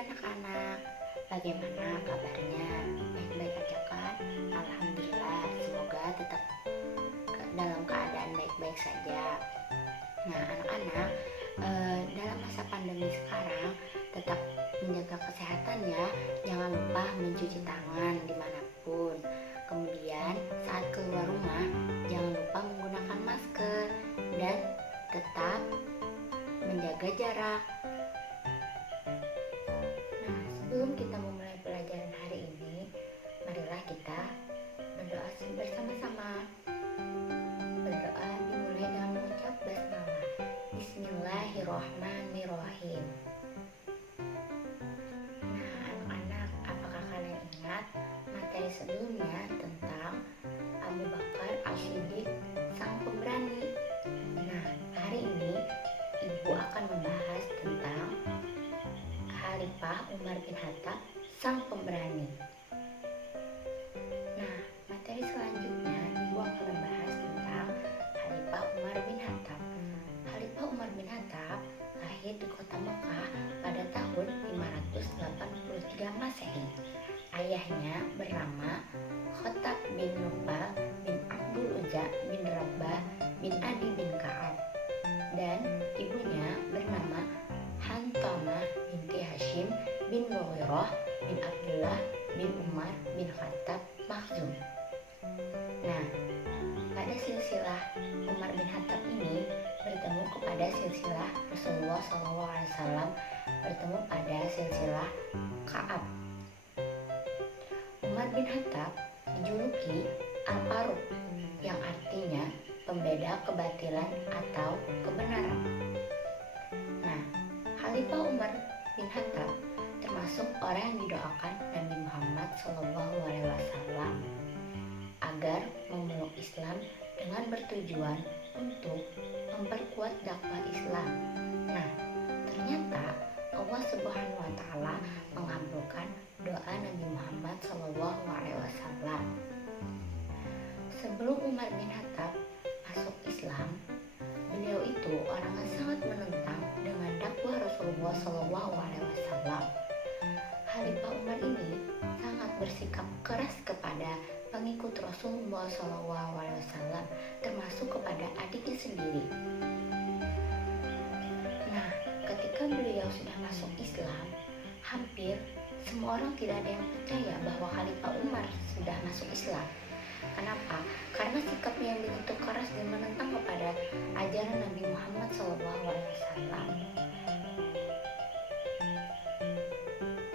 anak-anak, bagaimana kabarnya? Baik-baik aja kan? Alhamdulillah, semoga tetap dalam keadaan baik-baik saja. Nah anak-anak, dalam masa pandemi sekarang tetap menjaga kesehatan ya. Jangan lupa mencuci tangan dimanapun. Kemudian saat keluar rumah jangan lupa menggunakan masker dan tetap menjaga jarak. Nah, sebelum kita memulai pelajaran hari ini, marilah kita berdoa bersama-sama. Berdoa dimulai dengan mengucap basmalah. Bismillahirrohmanirrohim. Nah, anak-anak, apakah kalian ingat materi sebelumnya tentang Abu Bakar As-Siddiq, sang pemberani? Nah, hari ini Ibu akan membahas tentang Khalifah Umar bin Khattab, sang pemberani. Nah, materi selanjutnya Ibu akan membahas tentang Khalifah Umar bin Khattab. Khalifah Umar bin Khattab lahir di kota Mekah pada tahun 583 Masehi. Ayahnya bernama Khattab bin Nufal bin Abdul Uzza bin Rabbah bin Adi bin Ka'ab, dan ibunya bernama Hantamah binti Hashim bin Mughirah bin Abdullah bin Umar bin Khattab Makhzum. Nah, pada silsilah Umar bin Khattab ini bertemu kepada silsilah Rasulullah SAW, bertemu pada silsilah Ka'ab. Umar bin Khattab dijuluki Al-Faruq, yang artinya pembeda kebatilan atau kebenaran. Nah, Khalifah Umar bin Khattab termasuk orang yang didoakan Nabi Muhammad SAW agar memeluk Islam dengan bertujuan untuk memperkuat dakwah Islam. Nah, ternyata Allah Subhanahu wa Ta'ala mengabulkan doa Nabi Muhammad SAW. Sebelum Umar bin Khattab masuk Islam, beliau itu orang yang sangat menentang dengan dakwah Rasulullah SAW. Khalifah Umar ini sangat bersikap keras kepada pengikut Rasulullah SAW, termasuk kepada adiknya sendiri. Nah, ketika beliau sudah masuk Islam, hampir semua orang tidak ada yang percaya bahwa Khalifah Umar sudah masuk Islam. Kenapa? Karena sikapnya yang begitu keras dan menentang kepada ajaran Nabi Muhammad SAW.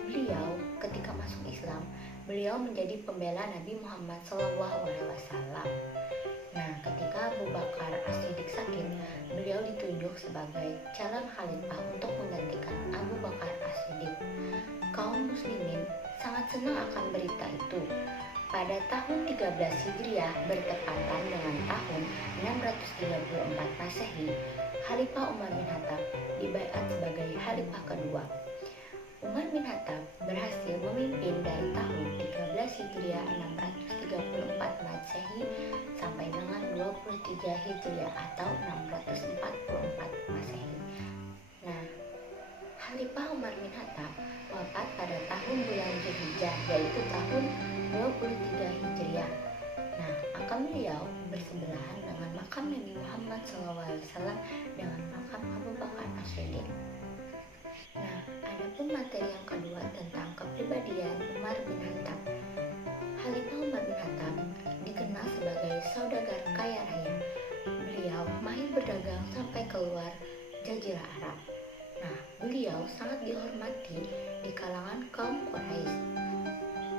Beliau ketika masuk Islam, beliau menjadi pembela Nabi Muhammad SAW. Nah, ketika Abu Bakar As-Siddiq sakit, beliau ditunjuk sebagai calon khalifah untuk menggantikan Abu Bakar As-Siddiq. Kaum muslimin sangat senang akan berita itu. Pada tahun 13 Hijriah bertepatan dengan tahun 634 Masehi, Khalifah Umar bin Khattab dibaiat sebagai khalifah kedua. Umar bin Khattab berhasil memimpin dari tahun 13 Hijriah 634 Masehi sampai dengan 23 Hijriah atau 644 Masehi. Nah, Khalifah Umar bin Khattab wafat pada tahun bulan Zulhijjah, yaitu tahun 23 Hijriah. Nah, makam beliau bersebelahan dengan makam Nabi Muhammad SAW dengan makam Abu Bakar As-Siddiq. Nah, adapun materi yang kedua tentang kepribadian Umar bin Khattab. Khalifah Umar bin Khattab dikenal sebagai saudagar kaya raya. Beliau mahir berdagang sampai keluar Jazirah Arab. Nah, beliau sangat dihormati di kalangan kaum Quraisy.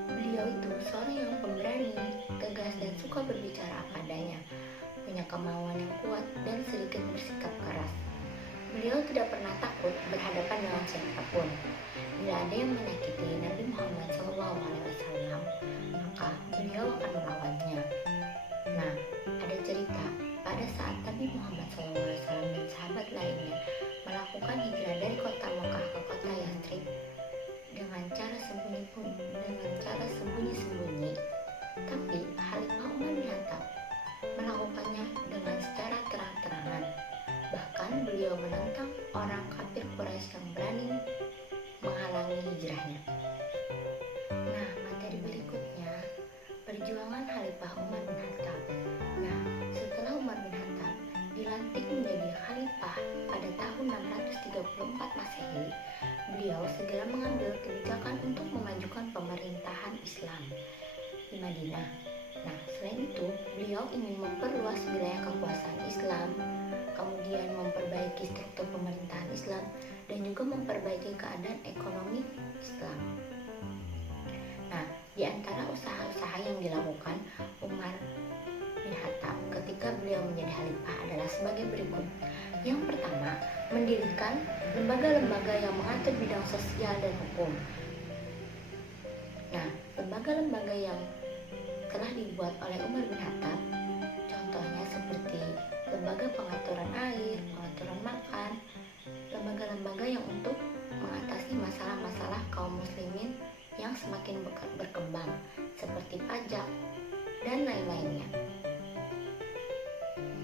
Beliau itu seorang yang pemberani, tegas dan suka berbicara apa adanya, punya kemauan yang kuat dan sedikit bersikap keras. Beliau tidak pernah takut berhadapan dengan siapapun. Bila ada yang menyakiti Nabi Muhammad SAW, maka beliau akan melawannya. Nah, ada cerita pada saat Nabi Muhammad SAW dan sahabat lainnya melakukan hijrah dari kota Mekah ke kota Yathrib dengan cara sembunyi-sembunyi, tapi Khalifah Umar bin Khattab melakukannya dengan secara terang-terangan. Bahkan beliau menentang orang kafir Quraisy yang berani menghalangi hijrah mengambil kebijakan untuk memajukan pemerintahan Islam di Madinah. Nah, selain itu, beliau ingin memperluas wilayah kekuasaan Islam, kemudian memperbaiki struktur pemerintahan Islam, dan juga memperbaiki keadaan ekonomi Islam. Nah, di antara usaha-usaha yang dilakukan Umar bin Khattab ketika beliau menjadi khalifah adalah sebagai berikut. Yang pertama, mendirikan lembaga-lembaga yang mengatur bidang sosial dan hukum. Nah, lembaga-lembaga yang telah dibuat oleh Umar bin Khattab contohnya seperti lembaga pengaturan air, pengaturan makan, lembaga-lembaga yang untuk mengatasi masalah-masalah kaum muslimin yang semakin berkembang seperti pajak dan lain-lainnya.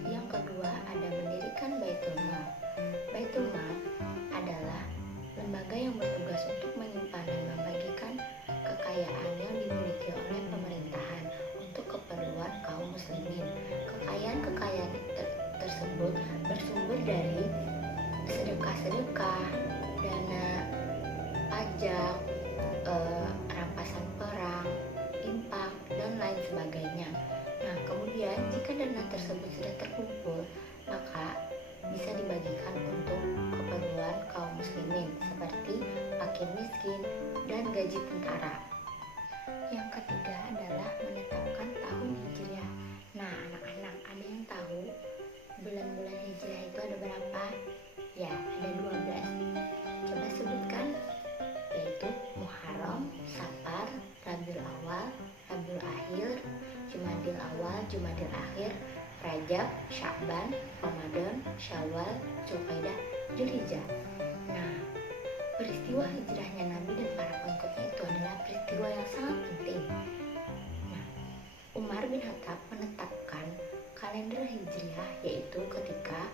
Yang kedua, ada mendirikan Baitul Mal. Baitul Mal adalah lembaga yang bertugas untuk menyimpan dan membagikan kekayaan yang dimiliki oleh pemerintahan untuk keperluan kaum muslimin. Kekayaan tersebut bersumber dari sedekah-sedekah, dana pajak, rampasan perang, infak, dan lain sebagainya. Nah, kemudian jika dana tersebut sudah terkumpul, maka bisa dibagikan untuk keperluan kaum muslimin seperti fakir miskin dan gaji tentara. Yang ketiga adalah menetapkan tahun Hijriah. Nah, anak-anak, ada yang tahu bulan-bulan Hijriah itu ada berapa? Ya, ada 12. Coba sebutkan, yaitu Muharram, Safar, Rabiul Awal, Rabiul Akhir, Jumadil Awal, Jumadil Akhir, Rajab, Sya'ban, Ramadan, Syawal, Zulqa'dah, Dzulhijjah. Nah, peristiwa hijrahnya Nabi dan para pengikutnya itu adalah peristiwa yang sangat penting. Nah, Umar bin Khattab menetapkan kalender Hijriah yaitu ketika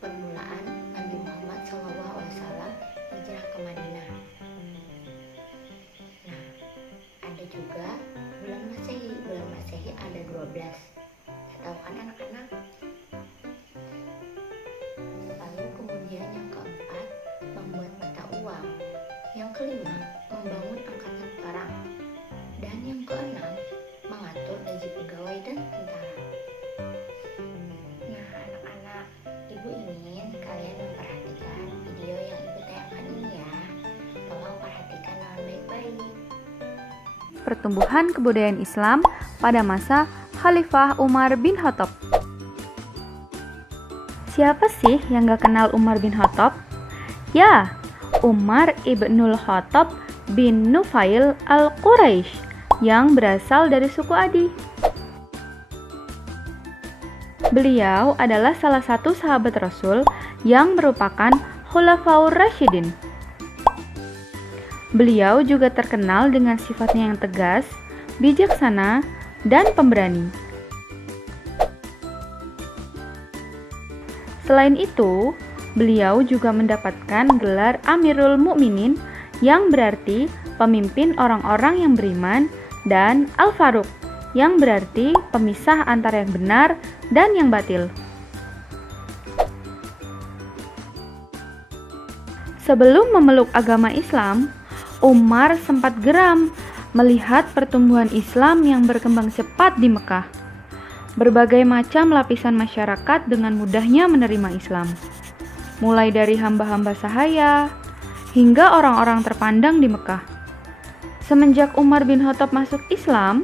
permulaan Nabi Muhammad SAW hijrah ke Madinah. Nah, ada juga bulan Masehi. Bulan Masehi ada 12. Tahu kan anak-anak? Lalu kemudian yang keempat, membuat mata uang. Yang kelima, membangun angkatan perang. Dan yang keenam, mengatur gaji pegawai dan tentara. Nah, anak-anak, Ibu ingin kalian memperhatikan video yang Ibu tayangkan ini ya. Tolong perhatikan dengan baik-baik. Pertumbuhan kebudayaan Islam pada masa Khalifah Umar bin Khattab. Siapa sih yang gak kenal Umar bin Khattab? Ya, Umar ibnul Khattab bin Nufail al-Quraisy yang berasal dari suku Adi. Beliau adalah salah satu sahabat Rasul yang merupakan Khulafaur Rasyidin. Beliau juga terkenal dengan sifatnya yang tegas, bijaksana, dan pemberani. Selain itu, beliau juga mendapatkan gelar Amirul Mukminin yang berarti pemimpin orang-orang yang beriman, dan Al-Faruq yang berarti pemisah antara yang benar dan yang batil. Sebelum memeluk agama Islam, Umar sempat geram melihat pertumbuhan Islam yang berkembang cepat di Mekah. Berbagai macam lapisan masyarakat dengan mudahnya menerima Islam, mulai dari hamba-hamba sahaya hingga orang-orang terpandang di Mekah. Semenjak Umar bin Khattab masuk Islam,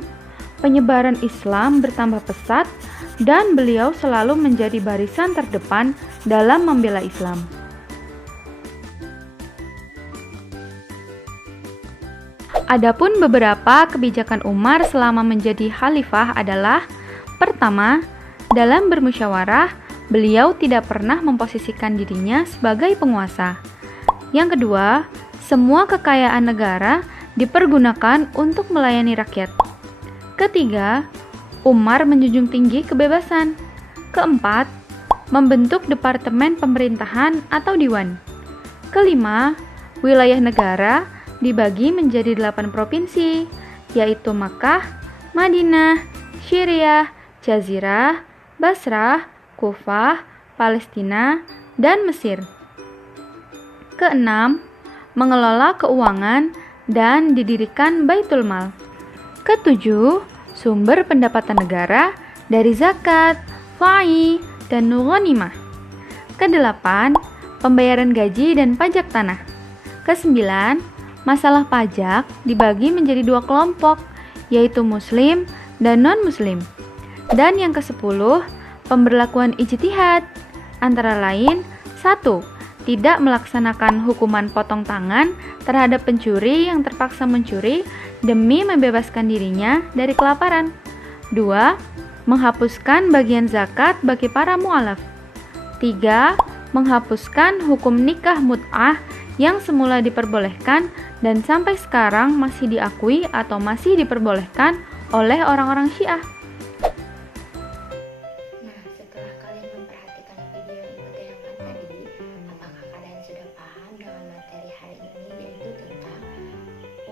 penyebaran Islam bertambah pesat dan beliau selalu menjadi barisan terdepan dalam membela Islam. Adapun beberapa kebijakan Umar selama menjadi khalifah adalah: pertama, dalam bermusyawarah, beliau tidak pernah memposisikan dirinya sebagai penguasa. Yang kedua, semua kekayaan negara dipergunakan untuk melayani rakyat. Ketiga, Umar menjunjung tinggi kebebasan. Keempat, membentuk departemen pemerintahan atau diwan. Kelima, wilayah negara dibagi menjadi 8 provinsi, yaitu Makkah, Madinah, Syriah, Jazirah, Basrah, Kufah, Palestina, dan Mesir. Keenam, mengelola keuangan, dan didirikan Baitul Mal. Ketujuh, sumber pendapatan negara dari zakat, fai, dan ghanimah. Kedelapan, pembayaran gaji dan pajak tanah. Kesembilan, masalah pajak dibagi menjadi dua kelompok, yaitu muslim dan non-muslim. Dan yang ke-10, pemberlakuan ijtihad, antara lain 1. Tidak melaksanakan hukuman potong tangan terhadap pencuri yang terpaksa mencuri demi membebaskan dirinya dari kelaparan. 2. Menghapuskan bagian zakat bagi para mu'alaf. 3. Menghapuskan hukum nikah mut'ah yang semula diperbolehkan dan sampai sekarang masih diakui atau masih diperbolehkan oleh orang-orang Syiah. Nah, setelah kalian memperhatikan video yang ibu tayangkan tadi, apakah kalian sudah paham dengan materi hari ini, yaitu tentang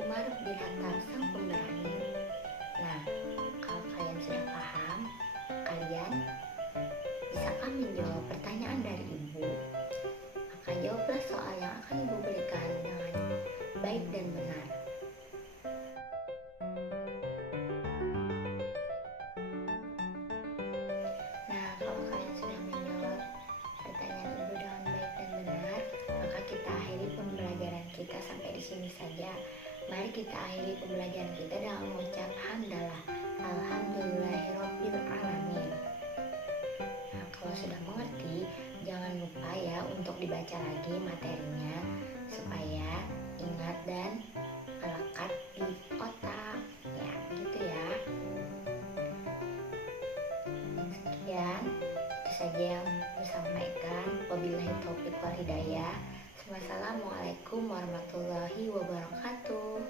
Umar bin Khattab sang pemberani? Nah, kalau kalian sudah paham, kalian bisakah menjawab pertanyaan dari ibu? Maka jawablah soal yang akan ibu berikan dengan baik dan benar. Nah, kalau kalian sudah menjawab pertanyaan ibu dengan baik dan benar, maka kita akhiri pembelajaran kita sampai di sini saja. Mari kita akhiri pembelajaran kita dengan mengucap hamdalah, alhamdulillahirabbil alamin. Nah, kalau sudah mengerti, jangan lupa ya untuk dibaca lagi materinya supaya ingat dan melekat di otak. Ya, gitu ya. Sekian, itu saja yang saya sampaikan. Wabillahi taufiq wal hidayah. Wassalamualaikum warahmatullahi wabarakatuh.